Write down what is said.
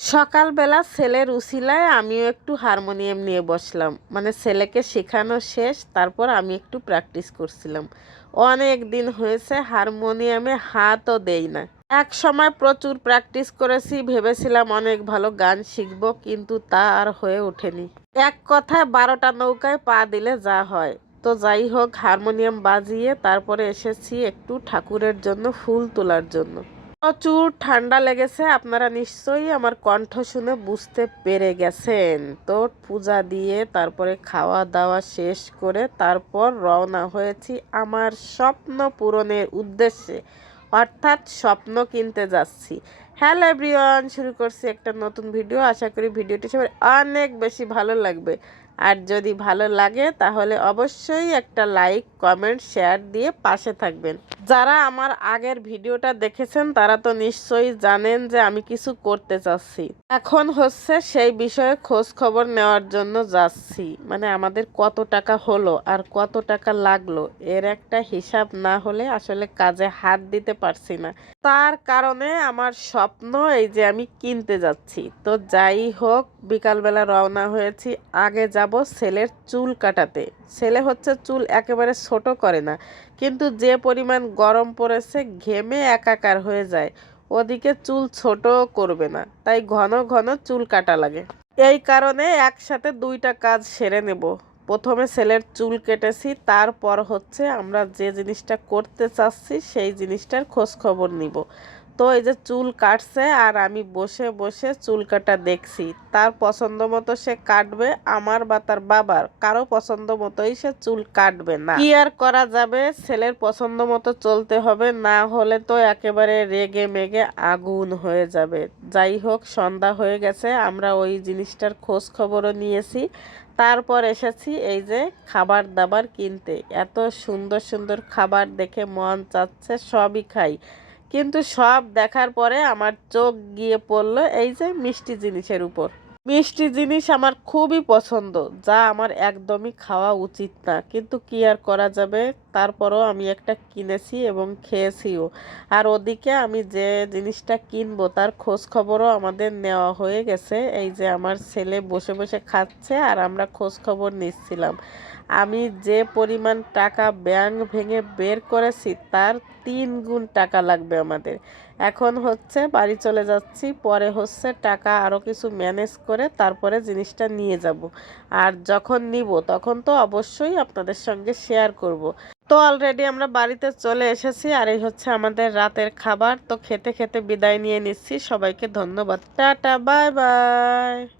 সকালবেলা ছেলের উছিলায় আমিও একটু হারমোনিয়াম নিয়ে বসলাম। মানে ছেলেকে শেখানো শেষ, তারপর আমি একটু প্র্যাকটিস করছিলাম। অনেক দিন হয়েছে হারমোনিয়ামে হাতও দেই না। এক সময় প্রচুর প্র্যাকটিস করেছি, ভেবেছিলাম অনেক ভালো গান শিখব, কিন্তু তা আর হয়ে ওঠেনি। এক কথায় 12টা নৌকায় পা দিলে যা হয়। তো যাই হোক, হারমোনিয়াম বাজিয়ে তারপরে এসেছি একটু ঠাকুরের জন্য ফুল তোলার জন্য। প্রচুর ঠান্ডা লেগেছে, আপনারা নিশ্চয়ই আমার কণ্ঠ শুনে বুঝতে পেরে গেছেন। তো পূজা দিয়ে তারপরে খাওয়া দাওয়া শেষ করে তারপর রওনা হয়েছি আমার স্বপ্ন পূরণের উদ্দেশ্যে, অর্থাৎ স্বপ্ন কিনতে যাচ্ছি। হ্যালো এভরিওয়ান, শুরু করছি একটা নতুন ভিডিও। আশা করি ভিডিওটি সবার অনেক বেশি ভালো লাগবে। আর যদি ভালো লাগে তাহলে অবশ্যই একটা লাইক, কমেন্ট, শেয়ার দিয়ে পাশে থাকবেন। যারা আমার আগের ভিডিওটা দেখেছেন তারা তো নিশ্চয়ই জানেন যে আমি কিছু করতে চাচ্ছি। এখন হচ্ছে সেই বিষয়ে খোঁজ খবর নেওয়ার জন্য যাচ্ছি। মানে আমাদের কত টাকা হলো আর কত টাকা লাগলো এর একটা হিসাব না হলে আসলে কাজে হাত দিতে পারছি না। তার কারণে আমার স্বপ্ন এই যে আমি কিনতে যাচ্ছি। তো যাই হোক, বিকালবেলা রওনা হয়েছি। আগে যাব ছেলের চুল কাটাতে। ছেলে হচ্ছে চুল একেবারে ছোট করে না, কিন্তু যে পরিমাণ গরম পড়েছে ঘেমে একাকার হয়ে যায়। ওদিকে চুল ছোট করবে না, তাই ঘন ঘন চুল কাটা লাগে। এই কারণে একসাথে দুইটা কাজ সেরে নেব। প্রথমে ছেলের চুল কেটেছি, তারপর হচ্ছে আমরা যে জিনিসটা করতে চাচ্ছি সেই জিনিসটার খোঁজ খবর নিব। তো এই যে চুল কাটছে আর আমি বসে বসে চুল কাটা দেখছি। তার পছন্দ মতো সে কাটবে, আমার বা তার বাবার কারো পছন্দ মতোই সে চুল কাটবে না। কি আর করা যাবে, ছেলের পছন্দ মতো চলতে হবে, না হলে তো একেবারে রেগে মেগে আগুন হয়ে যাবে। যাই হোক, সন্ধ্যা হয়ে গেছে, আমরা ওই জিনিসটার খোঁজ খবরও নিয়েছি। তারপর এসেছি এই যে খাবার দাবার কিনতে। এত সুন্দর সুন্দর খাবার দেখে মন চাচ্ছে সবই খাই, কিন্তু সব দেখার পরে আমার চোখ গিয়ে পড়লো এই যে মিষ্টি জিনিসের উপর। মিষ্টি জিনিস আমার খুবই পছন্দ, যা আমার একদমই খাওয়া উচিত না, কিন্তু কি আর করা যাবে। তারপরও আমি একটা কিনেছি এবং খেয়েছিও। আর ওদিকে আমি যে জিনিসটা কিনবো তার খোঁজ খবরও আমাদের নেওয়া হয়ে গেছে। এই যে আমার ছেলে বসে বসে খাচ্ছে আর আমরা খোঁজ খবর নিচ্ছিলাম। আমি যে পরিমাণ টাকা ব্যাংক ভেঙে বের করেছি তার 3 গুণ টাকা লাগবে আমাদের। এখন হচ্ছে বাড়ি চলে যাচ্ছি, পরে হচ্ছে টাকা আরও কিছু ম্যানেজ করে তারপরে জিনিসটা নিয়ে যাব। আর যখন নিব তখন তো অবশ্যই আপনাদের সঙ্গে শেয়ার করব। তো অলরেডি আমরা বাড়িতে চলে এসেছি, আর এই হচ্ছে আমাদের রাতের খাবার। তো খেতে খেতে বিদায় নিয়ে নিচ্ছি। সবাইকে ধন্যবাদ, টাটা, বাই বাই।